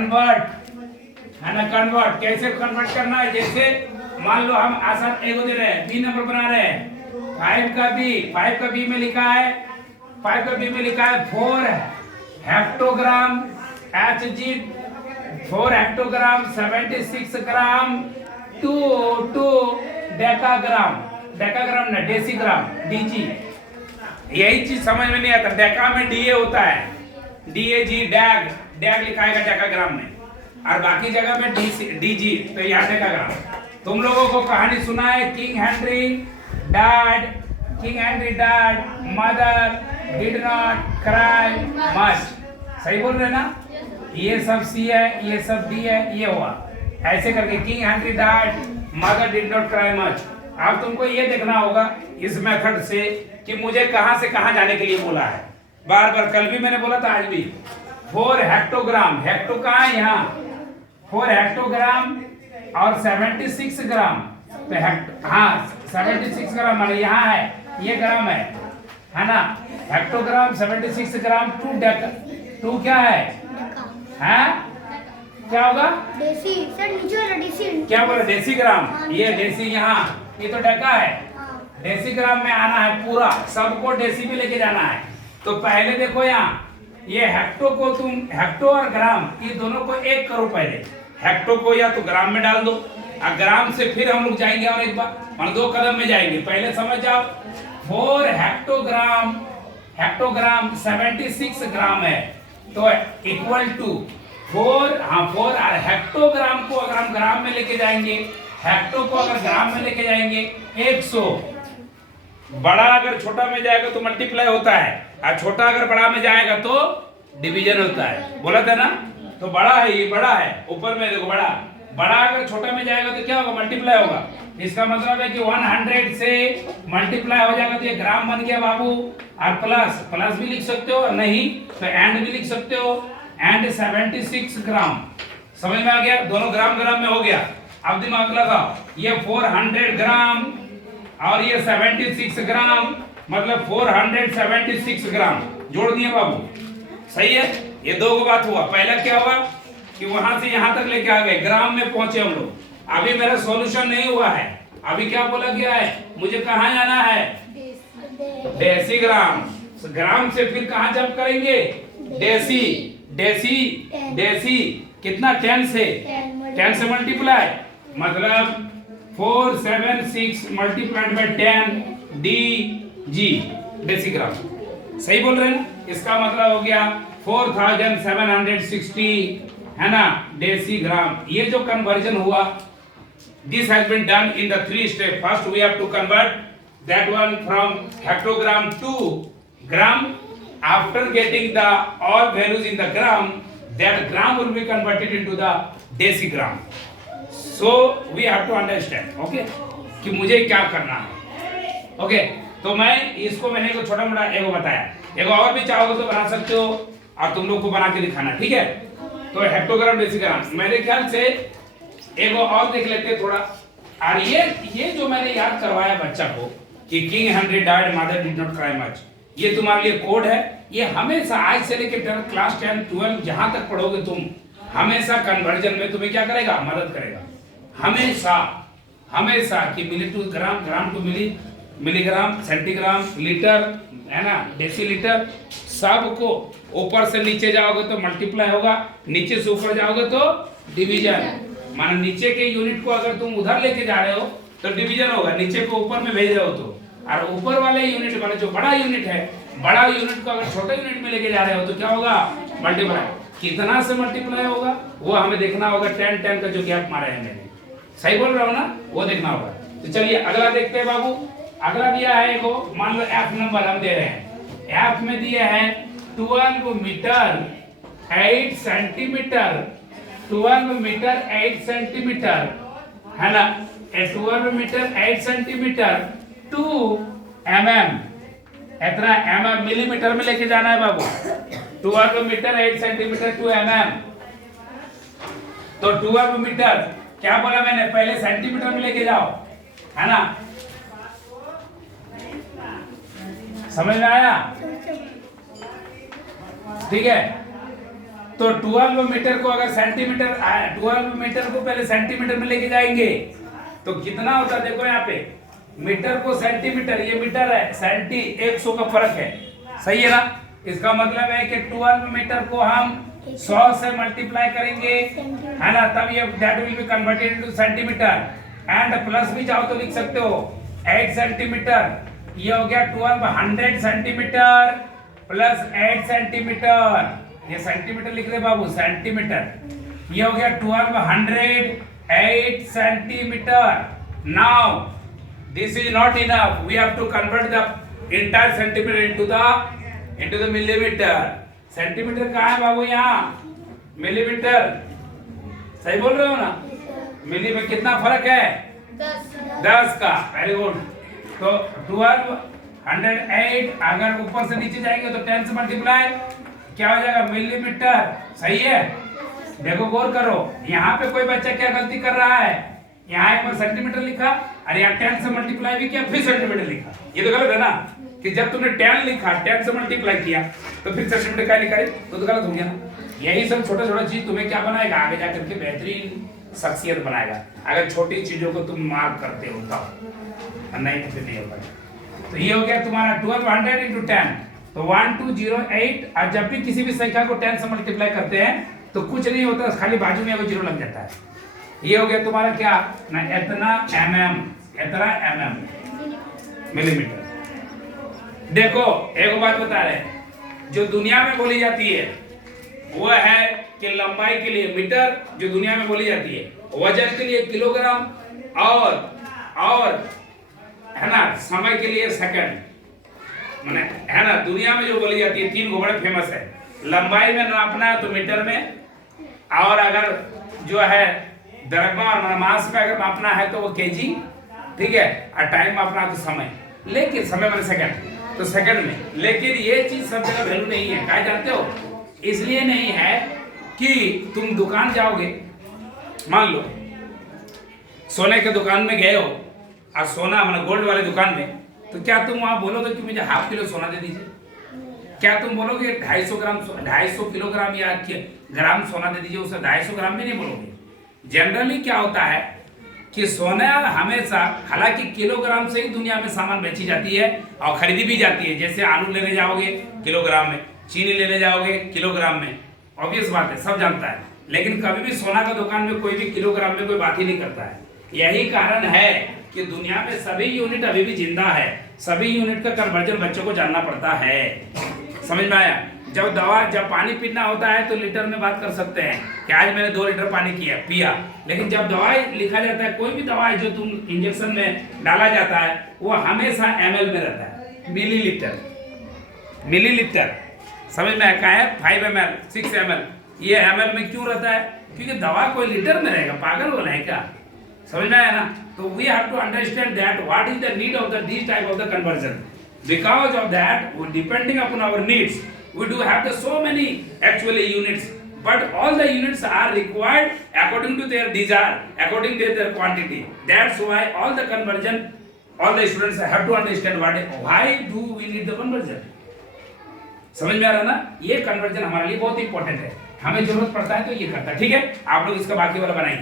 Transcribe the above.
Convert है ना, convert कैसे कन्वर्ट करना है, जैसे मान लो हम आसान एगो दे रहे हैं, बी नंबर बना रहे हैं, 5 का बी में लिखा है, 5 का बी में लिखा है 4 hectogram Hg, 4 hectogram 76 gram to decagram, decagram ना डेसीग्राम डीजी। यही चीज समझ में नहीं आता, डेका में डीए होता है, डीएजी डैग, डैग लिखाएगा डेकाग्राम में, और बाकी जगह में डीजी, तो यहाँ डेकाग्राम। तुम लोगों को कहानी सुना है, king Henry dad mother did not cry much, सही बोल रहे ना, ये सब सी है, ये सब डी है, ये हुआ ऐसे करके king Henry dad mother did not cry much. अब तुमको ये देखना होगा इस मेथड से कि मुझे कहां से कहां जाने के लिए बोला है, बार बार, कल भी मैंने बोला था, आज भी। 4 हेक्टोग्राम, हेक्टो कहाँ है, यहाँ 4 हेक्टोग्राम और 76 ग्राम, तो हाँ 76 ग्राम माने यहाँ है, ये ग्राम है ना, हेक्टोग्राम 76 ग्राम टू क्या है, हैं क्या होगा, देसी सर, नीचे वाला देसी, क्या बोला, देसी ग्राम, ये देसी, यहाँ ये तो डेका है, देसी ग्राम में आना है पूरा, सबको देसी में लेके जाना है। तो पहले देखो यहाँ, ये हेक्टो को तुम, हेक्टो और ग्राम ये दोनों को एक करो, पहले हेक्टो को या तो ग्राम में डाल दो, और ग्राम से फिर हम लोग जाएंगे और एक बार, मान 2 कदम में जाएंगे, पहले समझ जाओ 4 हेक्टोग्राम 76 ग्राम है, तो इक्वल टू 4, हाँ 4, और हेक्टोग्राम को अगर हम ग्राम में लेके जाएंगे, हेक्टो को अगर ग्राम में लेके जाएंगे 100, बड़ा अगर छोटा में जाएगा तो मल्टीप्लाई होता है, और छोटा अगर बड़ा में जाएगा तो डिवीजन होता है, बोला था ना, तो बड़ा है, ये बड़ा है, ऊपर में देखो बड़ा, बड़ा अगर छोटा में जाएगा तो क्या होगा, मल्टीप्लाई होगा। इसका मतलब है कि 100 से मल्टीप्लाई हो जाएगा तो ये ग्राम बन गया बाबू, और प्लस भी लिख सकते हो, और नहीं तो एंड भी लिख सकते हो, एंड 76 ग्राम, समझ में आ गया, दोनों ग्राम में हो गया। अब दिमाग लगाओ, ये 400 ग्राम और ये 76 ग्राम, मतलब 476 ग्राम जोड़ दिए बाबू, सही है। ये 2 बात हुआ, पहला क्या हुआ कि वहां से यहां तक लेके आ गए, ग्राम में पहुंचे हम लोग, अभी मेरा सॉल्यूशन नहीं हुआ है, अभी क्या बोला गया है, मुझे कहां जाना है, देसी ग्राम, ग्राम से फिर कहां जंप करेंगे, देसी कितना, 10 से मल्टीप्लाई, मतलब 476 मल्टीप्लाइड बाय 10 DG, देसी ग्राम, सही बोल रहे हैं ना, इसका मतलब हो गया 4760 है ना, देसी ग्राम। ये जो कन्वर्जन हुआ, this has been done in the 3 step. First we have to convert that one from hectogram to gram, after getting the all values in the gram, that gram will be converted into the decigram. So we have to understand, okay, कि मुझे क्या करना है, okay. तो मैं इसको, मैंने एक छोटा मोटा एगो बताया, एगो और भी चाहोगे तो बना सकते हो, और तुम लोग को बना के दिखाना, ठीक है। तो हेक्टोग्राम डेसीग्राम, मेरे ख्याल से एगो और देख लेते हैं थोड़ा, और ये जो मैंने याद करवाया बच्चा को कि king Henry died mother did not cry much, ये तुम्हारे लिए कोड है, ये हमेशा आज से लेकर क्लास 10 12 जहां तक पढ़ोगे तुम, हमेशा कन्वर्जन में तुम्हें क्या करेगा, मदद करेगा, हमेशा कि milli to gram, gram to milligram, centigram, litre है ना, डेसीलीटर, सबको ऊपर से नीचे जाओगे तो मल्टीप्लाई होगा, नीचे से ऊपर जाओगे तो डिवीजन, माने नीचे के यूनिट को अगर तुम उधर लेके जा रहे हो तो डिवीजन होगा, नीचे को ऊपर में भेज रहे हो तो, और ऊपर वाले यूनिट वाले जो बड़ा यूनिट है, बड़ा यूनिट को अगर छोटे यूनिट में लेके जा रहे हो तो क्या होगा, मल्टीप्लाई। कितना से मल्टीप्लाई होगा वो हमें देखना होगा, 10 का जो गैप मारा है मैंने, सही बोल रहा हूँ ना, वो देखना होगा। तो चलिए अगला देखते हैं बाबू, अगला दिया है वो, मान लो F नंबर हम दे रहे हैं, F में दिया है 12 मीटर 8 सेंटीमीटर, 12 मीटर 8 सेंटीमीटर है ना, 12 मीटर 8 सेंटीमीटर 2 mm, इतना mm मिलीमीटर में लेके जाना है बाबू, 12 मीटर 8 सेंटीमीटर 2 mm। तो 12 मीटर क्या बोला मैंने, पहले सेंटीमीटर में लेके जाओ, है ना, समझ में आया, ठीक है। तो 12 मीटर को अगर सेंटीमीटर 12 मीटर को पहले सेंटीमीटर में लेके जाएंगे तो कितना होता है, देखो यहाँ पे मीटर को सेंटीमीटर, ये मीटर है, सेंटी 100 का फर्क है, सही है ना। इसका मतलब है कि 12 मीटर को हम 100 से मल्टीप्लाई करेंगे, है ना, तब ये that will be converted into centimetre. And plus भी चाहो तो लिख सकते हो 8 सेंटीमीटर, ये हो गया 1200 सेंटीमीटर प्लस 8 सेंटीमीटर, ये सेंटीमीटर लिख रहे बाबू, सेंटीमीटर, ये हो गया 1208 centimetre. Now this is not enough, we have to convert the entire centimeter into the millimeter। Centimetre कहाँ है बाबू, यहाँ मिलीमीटर, सही बोल रहे हो ना। मिली में कितना फर्क है, 10 का, वेरी गुड। तो 1208 अगर ऊपर से नीचे जाएंगे तो 10 से मल्टीप्लाई क्या हो जाएगा, मिलीमीटर, सही है। देखो गौर करो, यहाँ पे कोई बच्चा क्या गलती कर रहा है, यहाँ एक बार सेंटीमीटर लिखा और यहाँ 10 से मल्टीप्लाई भी किया फिर सेंटीमीटर लिखा, ये तो गलत है ना। कि जब तुमने 10 लिखा 10 से मल्टीप्लाई किया तो फिर सेंटीमीटर क्या लिखा है, तो गलत हो गया ना। यही सब छोटा छोटा चीज तुम्हें क्या बनाएगा, आगे जाकर के बेहतरीन शख्सियत बनाएगा, अगर छोटी चीजों को तुम मार्क करते हो तब, नहीं तो फिर नहीं होगा। तो ये हो गया तुम्हारा 1200 into 10, तो 1208। और जब भी किसी भी संख्या को 10 से मल्टीप्लाई करते हैं तो कुछ नहीं होता, खाली बाजू में 0 लग जाता है। ये हो गया तुम्हारा क्या ना, इतना mm मिलीमीटर। देखो एक बात बता रहे हैं, जो दुनिया में बोली जाती है वो है कि लंबाई के लिए मीटर, जो दुनिया में बोली जाती है, वजन के लिए किलोग्राम, और है ना समय के लिए सेकंड, माने है ना दुनिया में जो बोली जाती है 3 बड़े फेमस है। लंबाई में नापना है तो मीटर में, और अगर जो है द्रव्यमान और मास में अगर मापना है तो वो केजी, ठीक है, और टाइम मापना है तो समय, लेकिन समय मैंने सेकंड, तो सेकंड में। लेकिन ये चीज सब जगह वैल्यू नहीं है, क्या जानते हो, इसलिए नहीं है कि तुम दुकान जाओगे, मान लो सोने के दुकान में गए हो और सोना मतलब गोल्ड वाले दुकान में, तो क्या तुम वहां बोलोगे कि मुझे ½ किलो सोना दे दीजिए, क्या तुम बोलोगे 250 किलोग्राम या ग्राम सोना दे दीजिए, उसे 250 ग्राम भी नहीं बोलोगे। जनरली क्या होता है कि सोना हमेशा, हालांकि किलोग्राम से ही दुनिया में सामान बेची जाती है और खरीदी भी जाती है, जैसे आलू लेने जाओगे किलोग्राम में, चीनी लेने जाओगे किलोग्राम में, ऑब्वियस बात है, सब जानता है। लेकिन कभी भी सोना का दुकान में कोई भी किलोग्राम में कोई बात ही नहीं करता है। यही कारण है कि दुनिया में सभी यूनिट अभी भी जिंदा है, सभी यूनिट का कन्वर्जन बच्चों को जानना पड़ता है, समझ में आया। जब पानी पीना होता है तो लीटर में बात कर सकते हैं कि आज मैंने 2 लीटर पानी पिया, लेकिन जब दवाई लिखा जाता है, कोई भी दवाई जो तुम इंजेक्शन में डाला जाता है वो हमेशा ml में रहता है, मिलीलीटर, समझ में आया है, 5 ml 6 ml, ये ml में क्यों रहता है, क्योंकि दवा कोई लीटर में रहेगा, पागल हो रहे हैं क्या, समझ में आया ना। तो we have to understand that what is the need of the this type of the conversion, because of that depending upon our needs we do have the so many actually units, but all the units are required according to their desire, according to their quantity. That's why all the conversion, all the students have to understand why do we need the conversion। समझ में आ रहा ना, ये conversion हमारे लिए बहुत important है, हमें जरूरत पड़ता है तो ये करता है, ठीक है। आप लोग इसका बाकी वाला बनाएंगे।